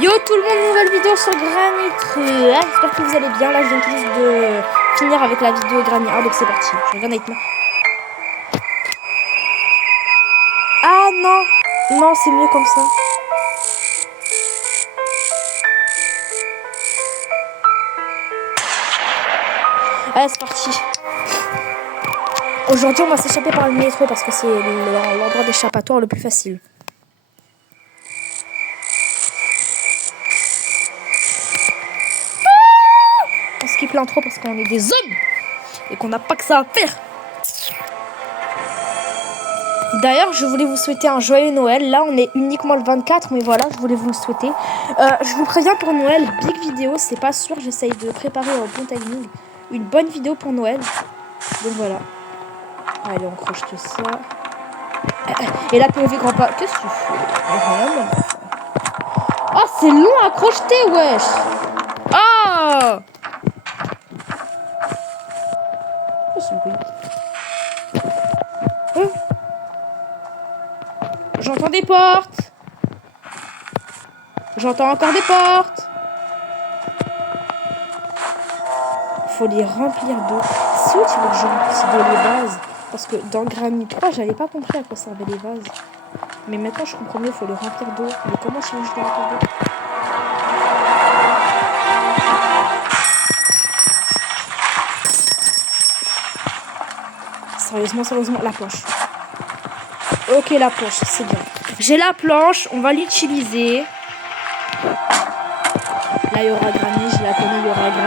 Yo tout le monde, nouvelle vidéo sur Granny Tree. J'espère que vous allez bien. Là je viens tout juste de finir avec la vidéo Granny 1, donc c'est parti. Je regarde avec moi. Ah non, non c'est mieux comme ça. Allez c'est parti. Aujourd'hui on va s'échapper par le métro parce que c'est l'endroit d'échappatoire le plus facile. On skip l'intro parce qu'on est des hommes et qu'on n'a pas que ça à faire. D'ailleurs, je voulais vous souhaiter un joyeux Noël. Là, on est uniquement le 24, mais voilà, je voulais vous le souhaiter. Je vous préviens pour Noël, big vidéo, c'est pas sûr. J'essaye de préparer au bon timing une bonne vidéo pour Noël. Donc voilà. Allez, on crochete ça. Et là, POV grand-papa, qu'est-ce que tu fais? Oh, c'est long à crocheter, wesh. Ah oh, c'est bruit. J'entends des portes. J'entends encore des portes. Faut les remplir d'eau. Si où tu veux que je remplisse d'eau les vases? Parce que dans Granny 3, j'avais pas compris à quoi servaient les vases. Mais maintenant, je comprends mieux, faut les remplir d'eau. Mais comment si je les remplir d'eau? Sérieusement, la planche. Ok, la planche, c'est bien. J'ai la planche, on va l'utiliser. Là, il y aura Granny, je la connais, il y aura il y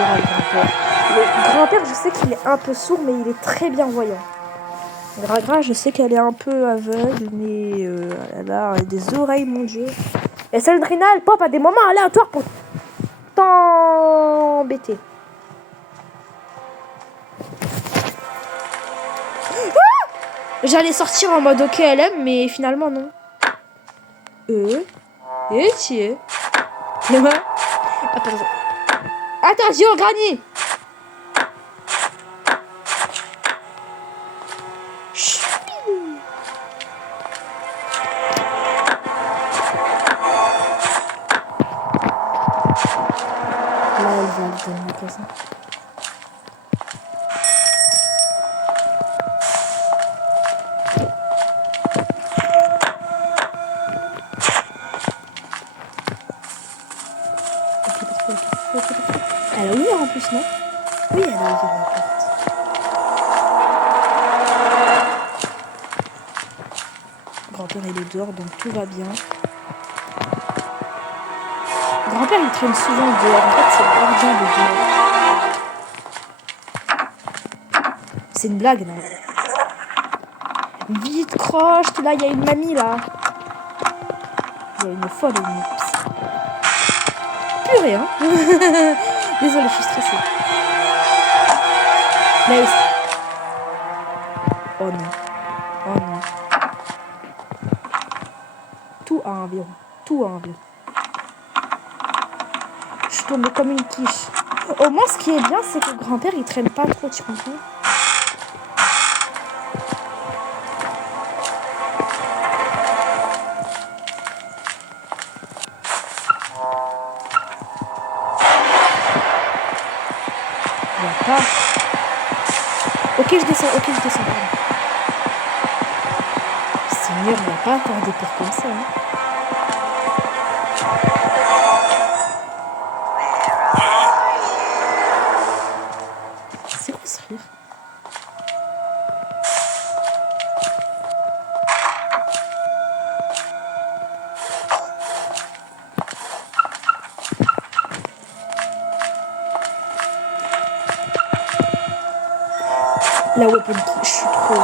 aura le grand-père. Le grand-père, je sais qu'il est un peu sourd, mais il est très bien voyant. Gragra, je sais qu'elle est un peu aveugle, mais elle a des oreilles, mon dieu. Et Sandrina, elle pop à des moments aléatoires pour t'embêter. Ah, j'allais sortir en mode OKLM, mais finalement non. Et tiens. Attention, Granny. Là, elle va le donner comme ça. Elle a ouvert en plus, non? Oui, elle a ouvert la porte. Grand-père, il est dehors, donc tout va bien. Grand-père, il traîne souvent dehors. En fait, c'est le gardien de dehors. C'est une blague, non? Vite, croche, là, il y a une mamie, là. Il y a une folle, une psy. Purée, hein. Désolée, je suis stressée. Là, oh non. Oh non. Tout à environ. Je tourne comme une quiche. Au moins, ce qui est bien, c'est que le grand-père, il traîne pas trop, tu comprends? Il y a pas. Ok, je descends. Seigneur, il n'y a pas encore des peurs comme ça, hein. C'est quoi ce rire? La weapon key, je suis trop...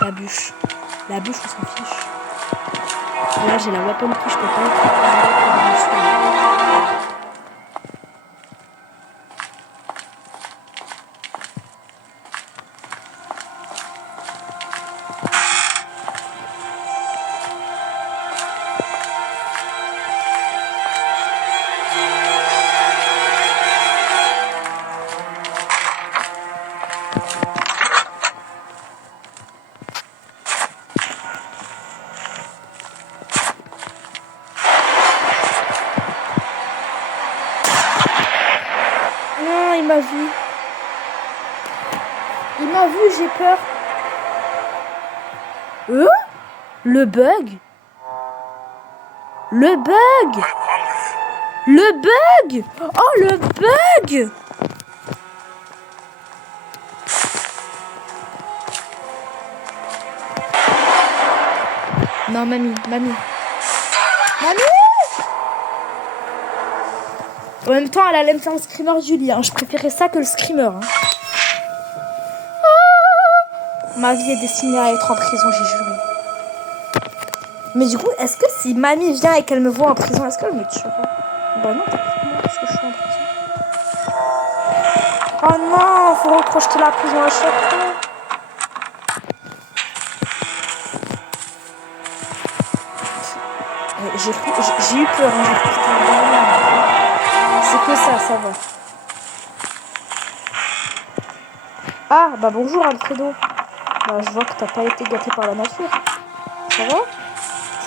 La bûche, on s'en fiche. Là, j'ai la weapon key, je peux pas être... m'a vu. Il m'a vu, j'ai peur. Le bug. Le bug. Le bug. Oh, le bug. Non, mamie. En même temps, elle allait me faire le screamer Julie. Hein. Je préférais ça que le screamer. Hein. Ma vie est destinée à être en prison, j'ai juré. Mais du coup, est-ce que si mamie vient et qu'elle me voit en prison, est-ce qu'elle me tuera? Bah non, techniquement, parce que je suis en prison. Oh non, faut reprojeter la prison à chaque fois. J'ai eu peur, hein, j'ai cru que c'était un ballon. C'est que ça va. Ah, bah bonjour Alfredo. Bah je vois que t'as pas été gâté par la nature. Ça va?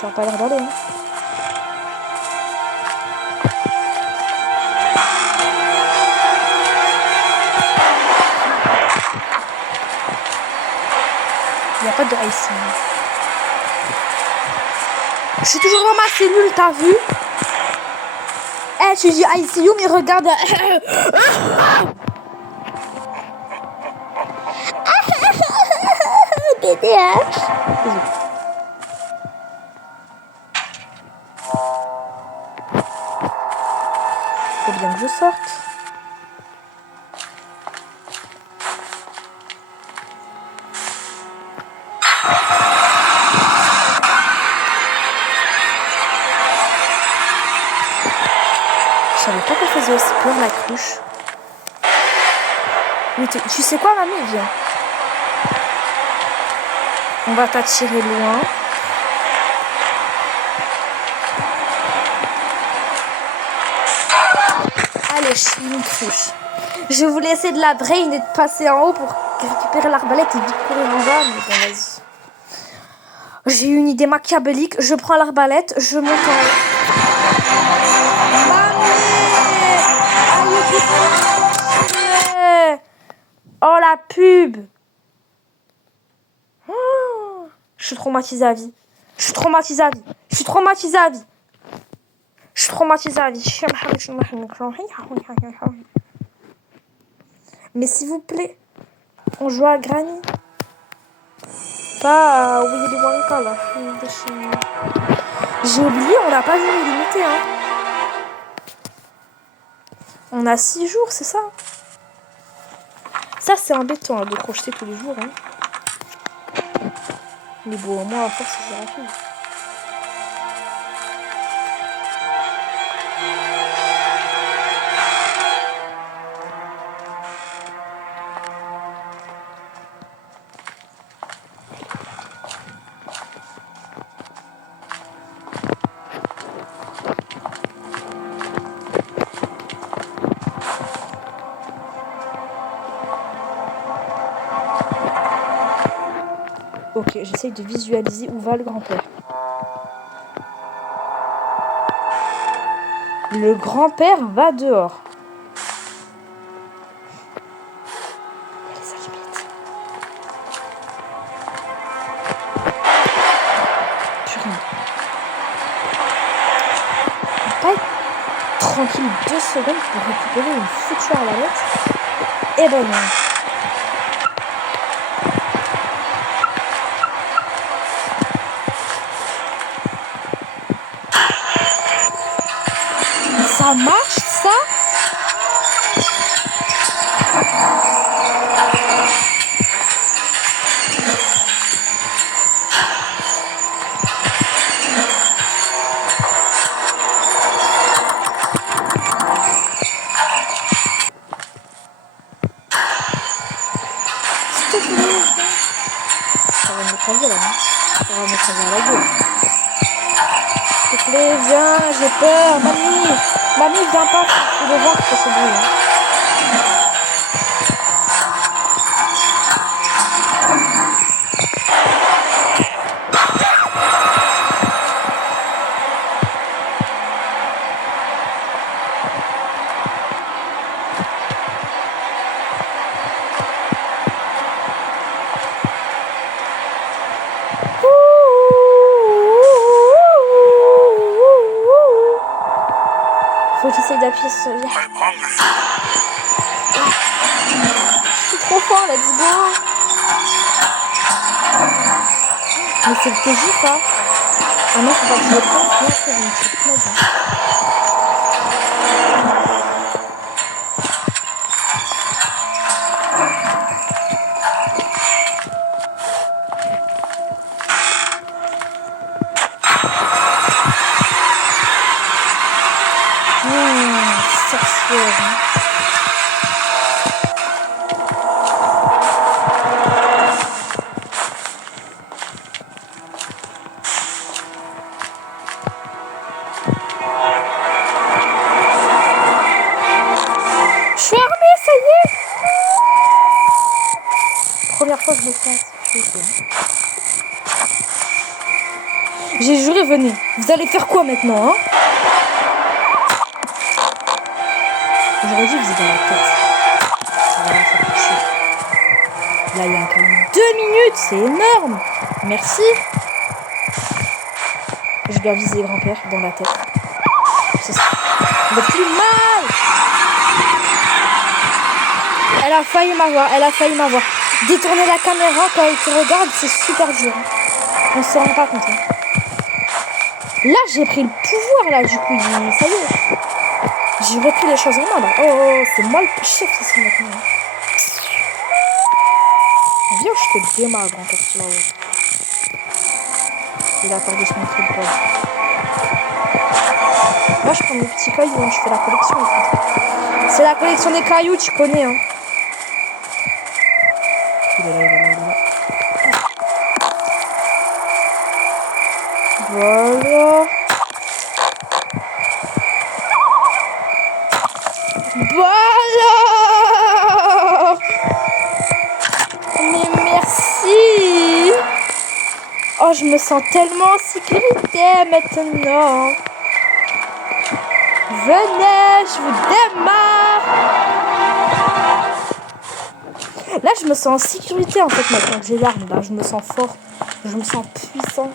Ça a pas l'air d'aller, hein. Il n'y a pas de ice. Je suis toujours dans ma cellule, t'as vu? Eh, tu dis ICU, mais regarde. BDH. Faut bien que je sorte. Je savais pas qu'elle faisait aussi peur, la cruche. Mais tu sais quoi, mamie? Viens. On va t'attirer loin. Allez, je suis une cruche. Je voulais essayer de la drain et de passer en haut pour récupérer l'arbalète et vite courir en bas. Mais bon, vas-y. J'ai une idée machiavélique. Je prends l'arbalète, je monte en haut. Oh, la pub. Oh, je suis traumatisée à vie. Mais s'il vous plaît, on joue à Granny. Pas à Willy Wonka, là. J'ai oublié, on n'a pas vu limité, hein. On a 6 jours, c'est ça? Ça, c'est embêtant hein, de crocheter tous les jours. Hein. Mais bon, au moins, à force, c'est rapide. Ok, j'essaye de visualiser où va le grand-père. Le grand-père va dehors. Les allumettes. Purée. On va pas être tranquille 2 secondes pour récupérer une foutue arbalète. Eh ben non. Ça marche, ça? S'il te plaît. Ça va m'écraser là, hein. Ça va m'écraser à la gueule. S'il te plaît, viens, j'ai peur, mamie. Mamie, viens pas, faut le voir que ça se brûle. Hein. j'essaye d'appuyer sur ce lien. Je suis trop fort, let's go. Mais c'est le TJ ça. Ah non, faut pas que je le prenne, sinon après je me tue toute ma vie. Sorcière. Je suis armée, ça y est. Première fois que je me passe. J'ai juré, venez. Vous allez faire quoi maintenant, hein? J'aurais dû viser dans la tête. Voilà, ça fait chier. Là, il y a un caillou. 2 minutes, c'est énorme. Merci. Je dois viser grand-père dans la tête. C'est ça. Le plus mal. Elle a failli m'avoir. Elle a failli m'avoir. Détourner la caméra quand elle te regarde, c'est super dur. On se rend pas compte. Hein. Là, j'ai pris le pouvoir, là, du coup. Ça y est. J'ai repris les choses en main, là. Oh, c'est moi le chef ici, maintenant. Viens, je te démarre, grand-père, là-haut. Il a perdu son tripod. Moi, je prends mes petits cailloux, hein. Je fais la collection. C'est la collection des cailloux, tu connais, hein. Il est là, il est là, il est là. Voilà. Voilà. Mais merci. Oh, je me sens tellement en sécurité maintenant. Venez, je vous démarre. Là, je me sens en sécurité en fait maintenant que j'ai l'arme. Là, je me sens fort. Je me sens puissant.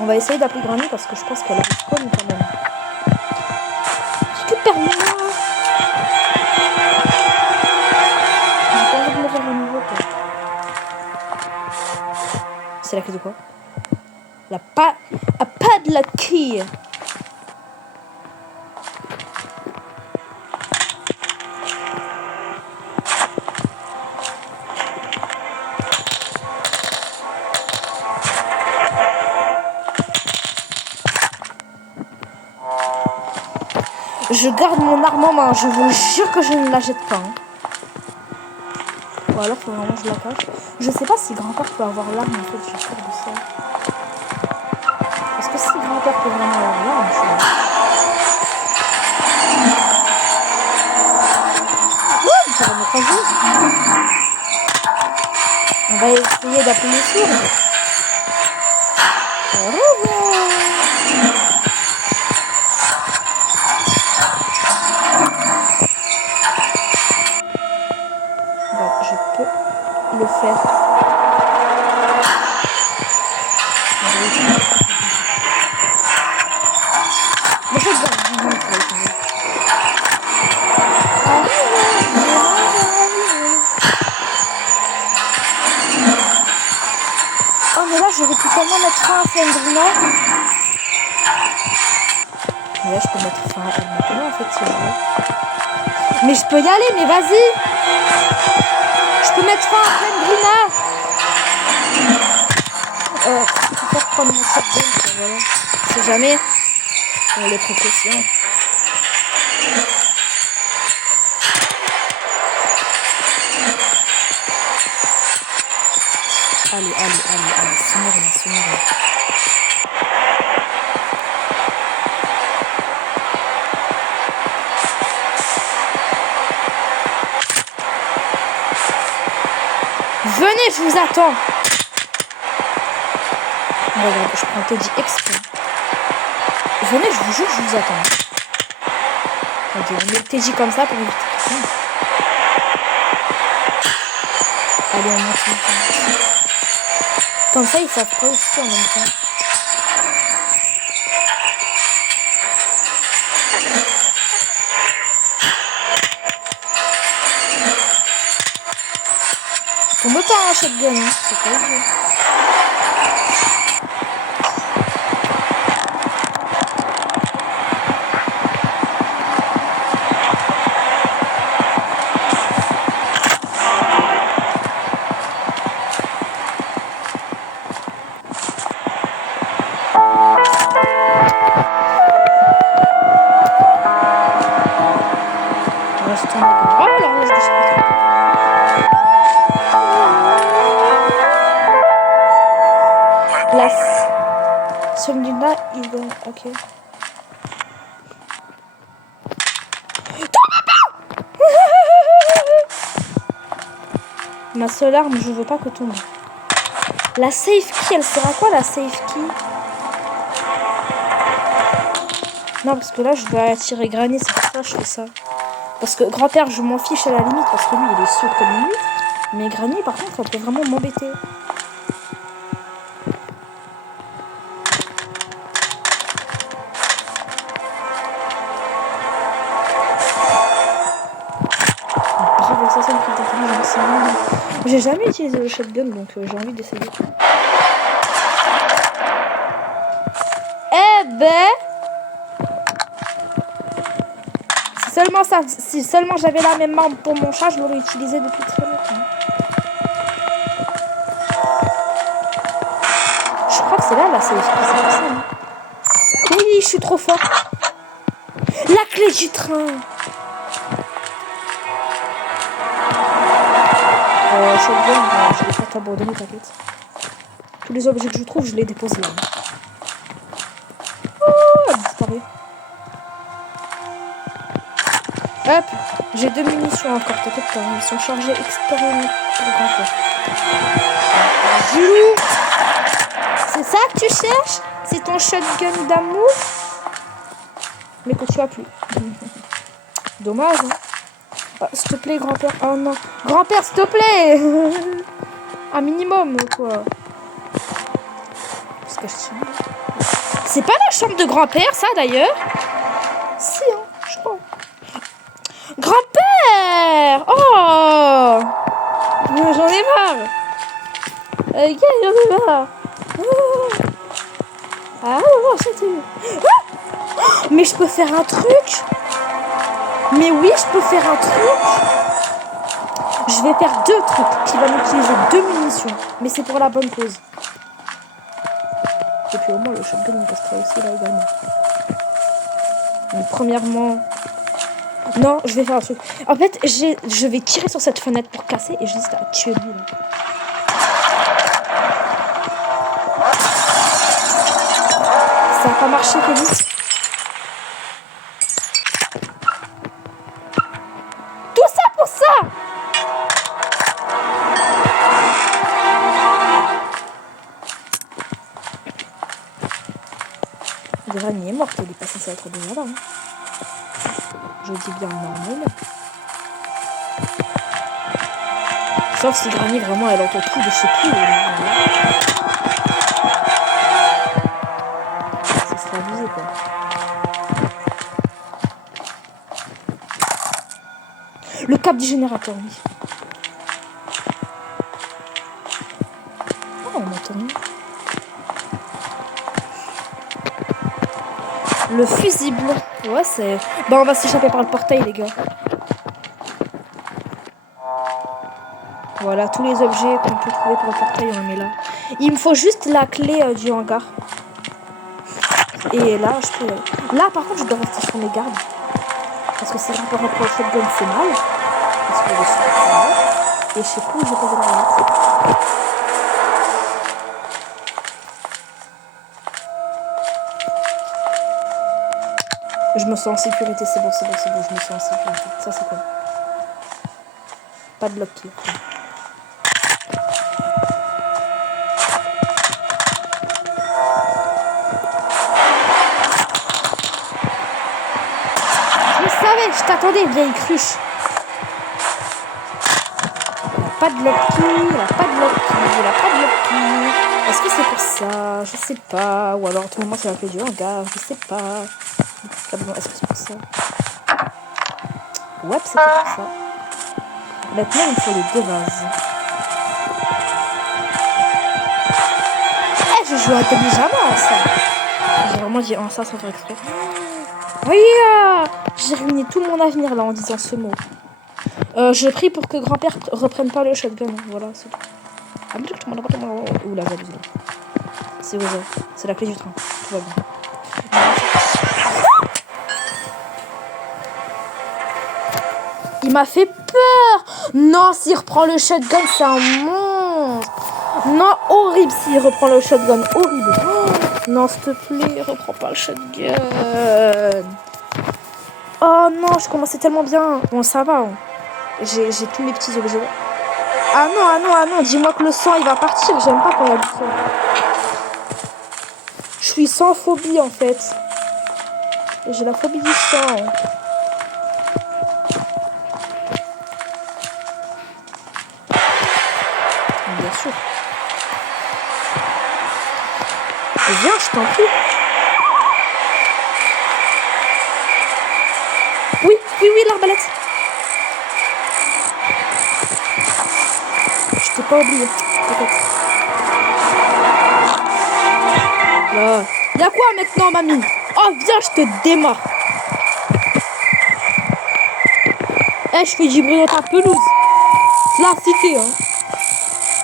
On va essayer d'appeler Granny parce que je pense qu'elle a spawn quand même. Récupère-moi. J'ai pas envie de me faire un nouveau quoi. C'est la clé de quoi? Pas de la quille. Je garde mon arme en main, je vous jure que je ne la jette pas. Hein. Ou alors faut vraiment que je la cache. Je sais pas si grand-père peut avoir l'arme en fait, j'ai peur de ça. Parce que si grand-père peut vraiment avoir l'arme, je suis là. Ouh, ça va m'écraser. On va essayer d'appeler les sourds. Au revoir. Je peux le faire. Mais je vais oh mais là j'aurais pu tellement mettre fin à Sandrina. Mais là je peux mettre fin à elle maintenant en fait si je veux. Mais je peux y aller, mais vas-y. Je peux mettre fin à Sandrina. Je peux prendre mon shotgun, voilà. Si jamais, on a les précautions. Allez, c'est mort. Venez, je vous attends. Regarde, je prends Teddy exprès. Venez, je vous jure, je vous attends. Regardez, on met le Teddy comme ça pour éviter tout ça. Allez, on monte. Comme ça, ils savent pas aussi en même temps. Tombe pas un shotgun, hein. C'est pas vrai. Celui-là, il est... Ok. Ma seule arme, je veux pas que tombe. La safe key, elle sert à quoi la safe key? Non, parce que là, je dois attirer Granny, c'est pour ça que je fais ça. Parce que grand-père, je m'en fiche à la limite, parce que lui, il est sûr comme une huître. Mais Granny, par contre, elle peut vraiment m'embêter. Bravo, ça, c'est une petite. J'ai jamais utilisé le shotgun, donc j'ai envie d'essayer. Eh ben... Seulement ça, si seulement j'avais la même arme pour mon chat, je l'aurais utilisé depuis très longtemps. Je crois que c'est là, c'est ça. Oui, je suis trop fort. La clé du train. Shotgun, je vais pas t'abandonner, t'inquiète. Tous les objets que je trouve, je les dépose là. Oh, elle a disparu. Hop, j'ai 2 munitions encore, t'inquiète pas, ils sont chargés expérimentaux pour grand. Jules, c'est ça que tu cherches? C'est ton shotgun d'amour? Mais que tu as plus. Dommage, hein. Ah, s'il te plaît, grand-père. Oh non. Grand-père, s'il te plaît. Un minimum, quoi. C'est pas la chambre de grand-père, ça, d'ailleurs? Si, hein, je crois. Grand-père! Oh! J'en ai marre! J'en ai marre! Ah, non, c'était... Ah, mais je peux faire un truc! Mais oui, je peux faire un truc! Je vais faire 2 trucs qui vont m'utiliser 2 munitions. Mais c'est pour la bonne cause. Et puis au moins, le shotgun, il restera aussi là également. Donc, premièrement... Non, je vais faire un truc. En fait, je vais tirer sur cette fenêtre pour casser et j'hésite à tuer lui. Là. Ça n'a pas marché, Félix. Tout ça pour ça. Granny est morte, il est pas censé être déjà là. Hein. Je dis bien normal. Sauf si Granny vraiment elle entend tout de chez tout. Ça serait abusé quoi. Le câble du générateur, oui. Oh, on m'entend rien. Le fusible. Ouais, c'est... Bon, on va s'échapper par le portail, les gars. Voilà, tous les objets qu'on peut trouver pour le portail, on les met là. Il me faut juste la clé du hangar. Et là, je peux... Là, par contre, je dois rester sur mes gardes. Parce que si je peux rentrer au shotgun, c'est mal. Parce que je suis mal. Et je sais plus où j'ai posé la grenade. Je me sens en sécurité, c'est bon, je me sens en sécurité. Ça, c'est quoi? Pas de bloc qui. Je t'attendais, vieille cruche. Il n'a pas de lock-key, il n'a pas de lock-key, il n'a pas de lock-key. Est-ce que c'est pour ça? Je sais pas. Ou alors, à tout moment, c'est la clé du hangar, je sais pas. Est-ce que c'est pour ça? Ouais, c'était pour ça. Maintenant, il me faut les 2 vases. joue intelligemment, ça. J'ai vraiment dit ça sans faire exprès. Oui, j'ai ruiné tout mon avenir là en disant ce mot. Je prie pour que grand-père reprenne pas le shotgun. Voilà, c'est tout. Oula, j'abuse là. C'est la clé du train. Tout va bien. Il m'a fait peur. Non, s'il reprend le shotgun, c'est un monstre. Non, horrible s'il reprend le shotgun. Horrible. Oh, non, s'il te plaît, reprends pas le shotgun. Oh non, je commençais tellement bien. Bon, ça va. Hein. J'ai tous mes petits objets. Ah non. Dis-moi que le sang, il va partir. J'aime pas quand il y a du sang. Je suis sans phobie, en fait. J'ai la phobie du sang. Bien sûr. Viens, je t'en prie. Oui, l'arbalète. Je t'ai pas oublié, peut-être. Là. Y'a quoi maintenant, mamie? Oh, viens, je te démarre. Eh, je fais du bruit dans ta pelouse. C'est la cité, hein.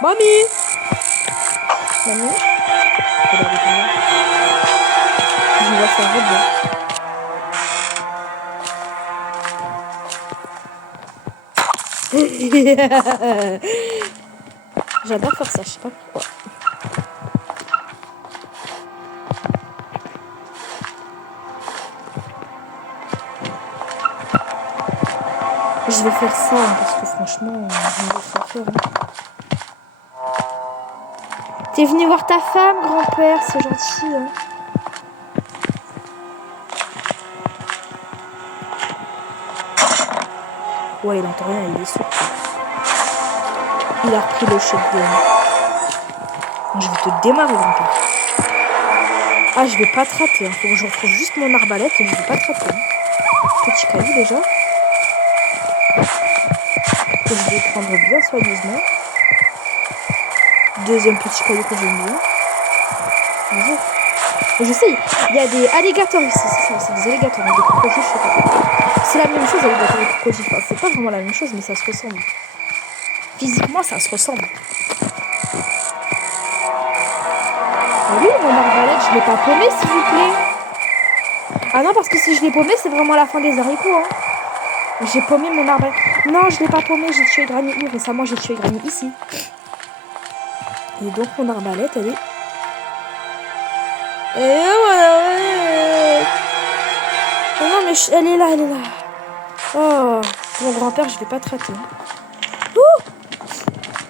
Mamie. Je vois ça bien. J'adore faire ça, je sais pas pourquoi. Je vais faire ça hein, parce que franchement, je vais faire. Hein. T'es venu voir ta femme, grand-père, c'est gentil. Hein. Ouais, il entend rien, il est sourd. Il a repris le shotgun. Je vais te démarrer, grand-père. Ah, je vais pas te rater. Hein. Faut que je retrouve juste mon arbalète et je vais pas te rater. Hein. Petit caillou déjà. Que je vais prendre bien soigneusement. Deuxième petit caillou que j'aime bien. Bonjour. Je sais, il y a des alligators ici, c'est ça, c'est des alligators, des crocodiles, je sais pas. C'est la même chose, alligators et crocodiles. Enfin, c'est pas vraiment la même chose, mais ça se ressemble. Physiquement, ça se ressemble. Oui, mon arbalète, je l'ai pas paumé, s'il vous plaît. Ah non, parce que si je l'ai paumé, c'est vraiment la fin des haricots. Hein. J'ai paumé mon arbalète. Non, je l'ai pas paumé, j'ai tué Granny. Oui, récemment, j'ai tué Granny ici. Et donc, mon arbalète, elle est... Et voilà. Oh non, mais elle est là. Oh, mon grand-père, je vais pas te rater. Ouh,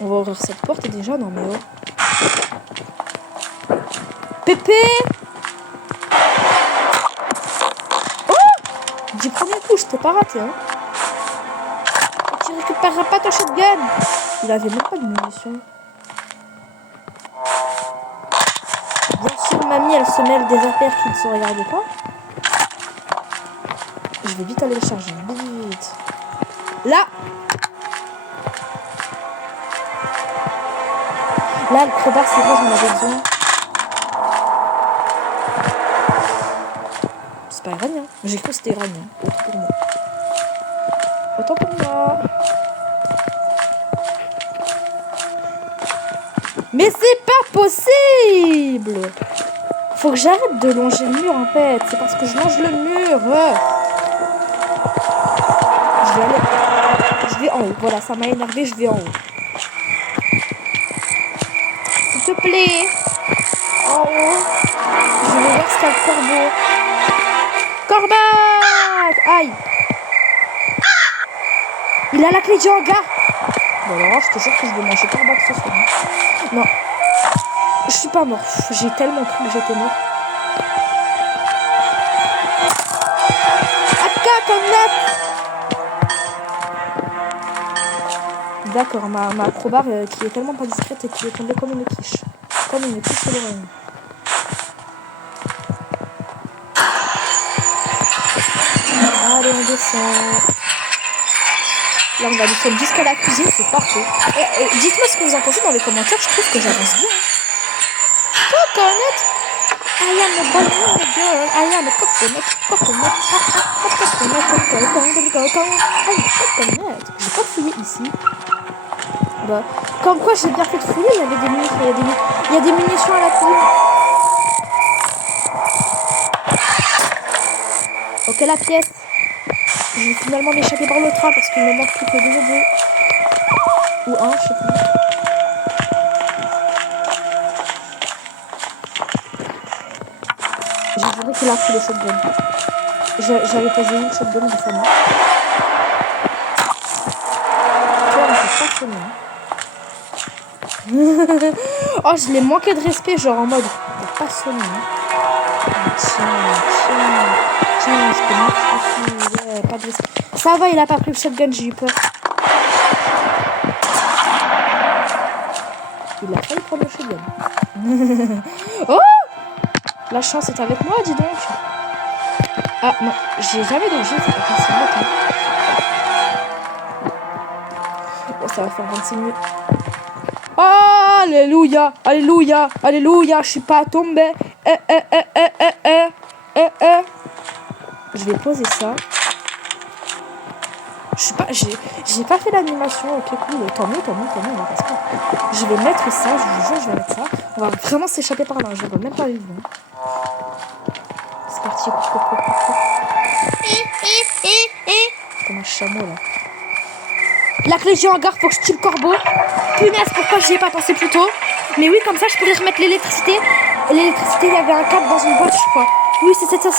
on va ouvrir cette porte déjà, non mais oh. Pépé. Oh, du premier coup, je t'ai pas raté, hein. Tu récupéreras pas ton shotgun. Il avait même pas de munitions. Bien sûr, mamie, elle se mêle des affaires qui ne se regardent pas. Je vais vite aller le charger. Vite. Là. Là, le crowbar, c'est vrai, j'en avais besoin. C'est pas iranien. J'ai cru que c'était iranien. Autant pour moi. Autant pour moi. Mais c'est pas possible. Faut que j'arrête de longer le mur en fait. C'est parce que je longe le mur. Je vais en haut. Voilà, ça m'a énervé. Je vais en haut. S'il te plaît. En haut. Je vais voir ce qu'a le corbeau. Corbac. Aïe. Il a la clé du hangar. Bon alors, je te jure que je vais manger Corbac ce soir. Non. Je suis pas mort. J'ai tellement cru que j'étais mort. D'accord, ma crowbar qui est tellement pas discrète et qui est tombée comme une quiche. Comme une quiche sur l'oreille. Allez, on descend. Là, on va descendre jusqu'à la cuisine, c'est parfait. Dites-moi ce que vous en pensez dans les commentaires, je trouve que j'avance bien. coconut. I am a banana girl. I am a coconut. Coconut. J'ai pas fouillé ici. Bah, comme quoi j'ai bien fait de fouiller. Il y avait des munitions. Il y a des munitions à la clé. Ok, la pièce. Je vais finalement m'échapper par le train parce qu'il me manque plus que 2 objets. Ou un, je sais plus. J'ai juré qu'il a pris le shotgun. J'avais posé une shotgun récemment. Tu vois, on s'est pas sonné. Oh, je l'ai manqué de respect, genre en mode. T'as pas sonné. Tiens, je peux mettre dessus. Ouais, pas de respect. Ça va, il a pas pris le shotgun, j'ai eu peur. Il a failli prendre le shotgun. Oh! La chance est avec moi, dis donc. Ah non, j'ai jamais d'objet, c'est pas facile. Oh, ça va faire 25 minutes. Oh, alléluia, alléluia, alléluia, je suis pas tombée. Je vais poser ça. J'ai pas fait l'animation, ok cool, tant mieux, on va pas se faire. Je vais mettre ça, je vous jure, je vais mettre ça. On va vraiment s'échapper par là, je vais même pas les voir. C'est parti, comme un chameau là. La clé du hangar, faut que je tue le corbeau. Punaise, pourquoi j'y ai pas pensé plus tôt? Mais oui, comme ça, je pourrais remettre l'électricité. L'électricité, il y avait un câble dans une boîte, je crois. Oui, c'est ça.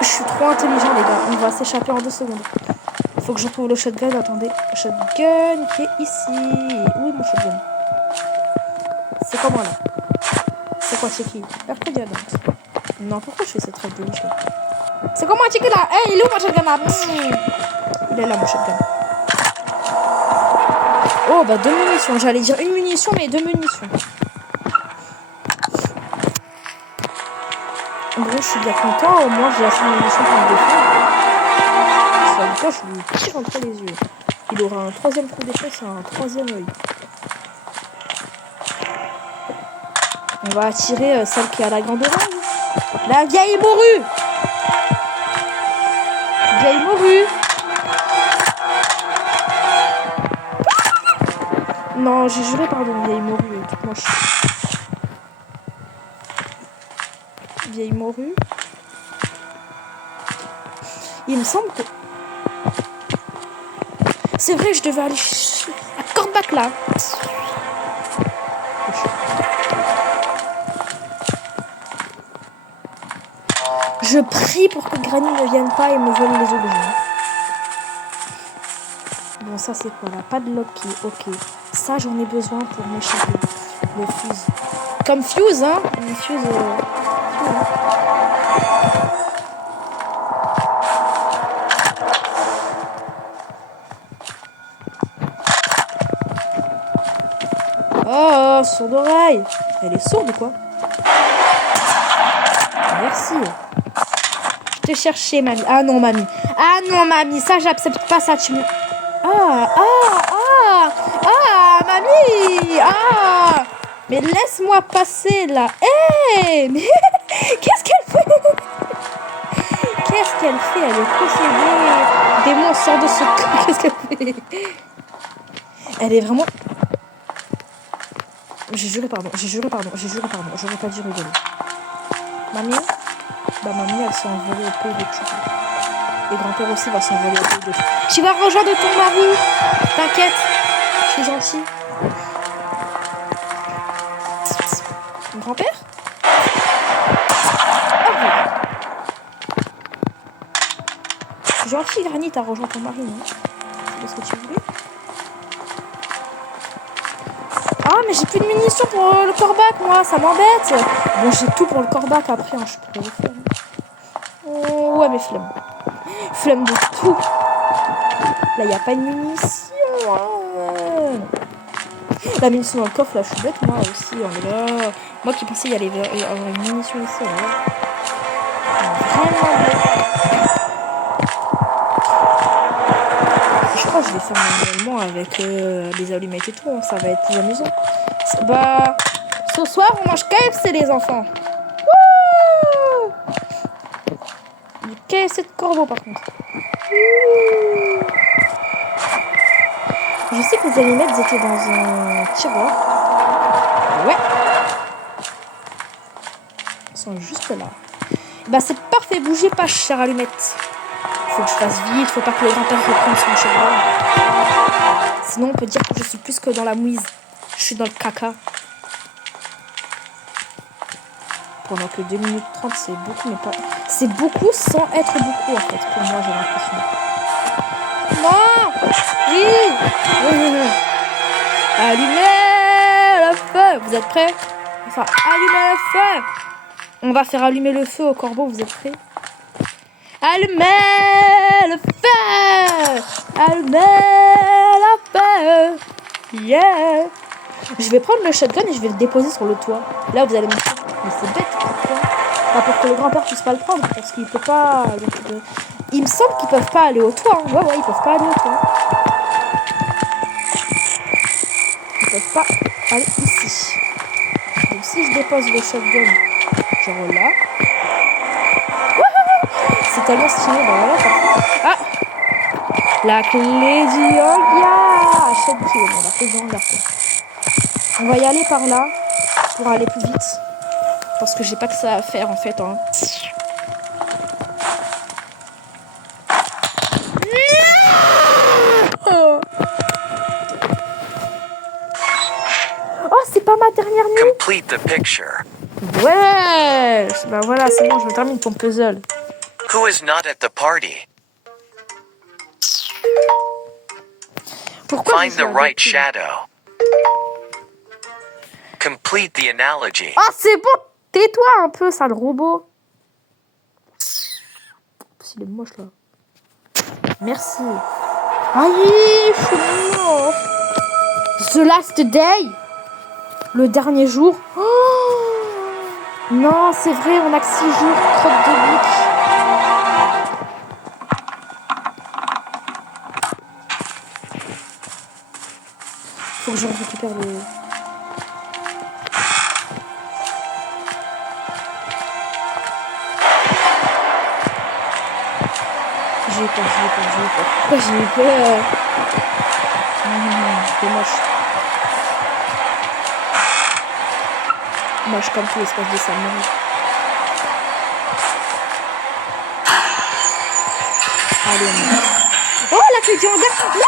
Je suis trop intelligent, les gars. On va s'échapper en 2 secondes. Faut que je trouve le shotgun. Attendez. Le shotgun qui est ici. Où est mon shotgun? C'est quoi moi là? C'est quoi, c'est qui? Mercredi Adams. Non, pourquoi je fais cette rêve de niche là? C'est quoi moi, c'est qui là? Hey, il est où mon shotgun là? Il est là, mon shotgun. Oh, bah 2 munitions. J'allais dire une munition, mais 2 munitions. Bon, je suis bien content. Au moins, j'ai assez de munitions pour me défendre. Ça veut dire, je lui tire entre les yeux. Il aura un 3e coup d'épée, c'est un 3e œil. On va attirer celle qui a la grande oreille. La vieille morue. Vieille morue. Non, j'ai juré, pardon, vieille morue, toute moche. Vieille morue. Il me semble que... C'est vrai, je devais aller à Corbac là. Je prie pour que Granny ne vienne pas et me vole les objets. Bon, ça c'est quoi là? Pas de lock-key, ok. Ça j'en ai besoin pour m'échapper. Le fuse. Comme fuse, hein? Une fuse. Oh, sourde d'oreille. Elle est sourde ou quoi? Merci. Je te cherchais, mamie. Ah non, mamie. Ah non, mamie. Ça, j'accepte pas ça. Tu me... Ah, mamie. Ah. Mais laisse-moi passer, là. Hé, mais... Qu'est-ce qu'elle fait? Qu'est-ce qu'elle fait? Elle est possédée. Démon, sort de ce corps. Qu'est-ce qu'elle fait? Elle est vraiment... J'ai juré, pardon. J'aurais pas dû rigoler. Mamie? Bah, mamie, elle s'est envolée au pays de Tchoukou. Et grand-père aussi va s'envoler au pays de Tchoukou. Tu vas rejoindre ton mari. T'inquiète. Je suis gentil. Grand-père? Oh, je suis gentil, Granny, t'as rejoint ton mari, non? C'est ce que tu voulais? Ah, mais j'ai plus de munitions pour le corbac, moi, ça m'embête. Bon, j'ai tout pour le corbac après, hein, je pourrais le faire. Oh, ouais, mais flemme. Flemme de tout. Là, il n'y a pas de munitions. La munition dans le coffre, là, je suis bête, moi aussi. On est là. Moi qui pensais qu'il y allait avoir une munition ici, là. Vraiment bête. Je crois que je vais faire manuellement avec les allumettes et tout. Hein. Ça va être plus amusant. Bah, Ce soir, on mange KFC, les enfants. Wouh! Du KFC de corbeau, par contre. Wouh! Je sais que les allumettes étaient dans un tiroir. Ouais. Ils sont juste là. Bah, c'est parfait. Bougez pas, chère allumette. Faut que je fasse vite. Faut pas que le grand-père reprenne son cheval. Sinon, on peut dire que je suis plus que dans la mouise. Je suis dans le caca. Pendant que 2 minutes 30, c'est beaucoup, mais pas... C'est beaucoup sans être beaucoup, en fait. Pour moi, j'ai l'impression. Non! Oui! Allumez le feu! Vous êtes prêts? Enfin, allumez le feu! On va faire allumer le feu au corbeau. Vous êtes prêts? Allumez le feu! Allumez le feu! Yeah! Je vais prendre le shotgun et je vais le déposer sur le toit. Là, vous allez me dire, mais c'est bête, pourquoi? Pas pour que le grand-père puisse pas le prendre, parce qu'il peut pas... Il me semble qu'ils peuvent pas aller au toit. Hein. Ouais, ils peuvent pas aller au toit. Ils peuvent pas aller ici. Donc si je dépose le shotgun, genre là... C'est tellement stylé, ben voilà, parfait. Ah! La clé du hangar! La clé du hangar, quoi. On va y aller par là pour aller plus vite. Parce que j'ai pas que ça à faire en fait. Hein. Oh, c'est pas ma dernière nuit. Complete the picture. Ouais. Ben voilà, c'est bon, je me termine ton puzzle. Who is not at the party? Pourquoi Find the right shadow. Complete the analogy. Ah, c'est bon. Tais-toi un peu, sale robot. Il est moche là. Merci. Aïe, je suis mort. The last day. Le dernier jour. Oh non, c'est vrai, on a que 6 jours. Crotte de bique. Faut que je récupère le... J'ai peur. Pourquoi j'ai eu peur? C'est moche. Moche comme tout l'espace de sa mère. Allez, on y va. Oh, la clé du hangar! Non!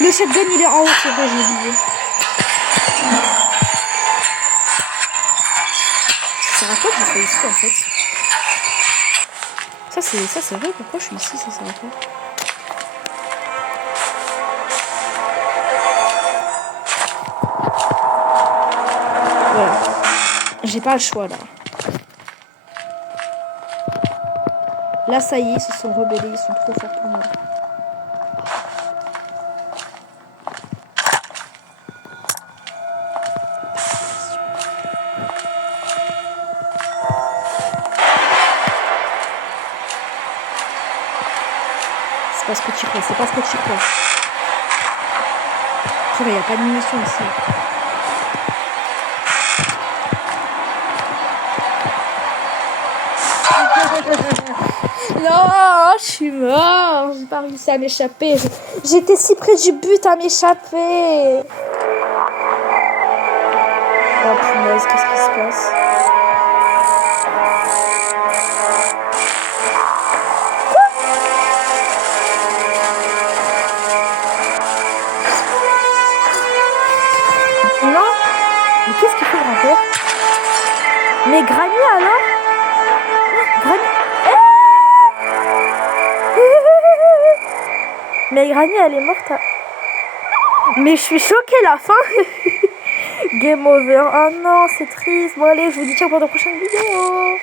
Le shotgun, il est en haut, c'est vrai, j'ai oublié. Ça sert à quoi que je fais ici, en fait? Ça, c'est vrai, pourquoi je suis ici, ça sert à quoi? Voilà. J'ai pas le choix, là. Là, ça y est, ils se sont rebellés, ils sont trop forts pour moi. C'est pas ce que tu crois, c'est pas ce que tu crois. Purée, il n'y a pas de munitions ici. Non, je suis mort. J'ai pas réussi à m'échapper. J'étais si près du but à m'échapper. Oh punaise, qu'est-ce qui se passe? Non. Mais qu'est-ce qu'il fait, grand-père? Mais Granny, alors? Granny... Mais Granny, elle est morte. Mais je suis choquée, la fin. Game over. Oh non, c'est triste. Bon, allez, je vous dis ciao pour la prochaine vidéo.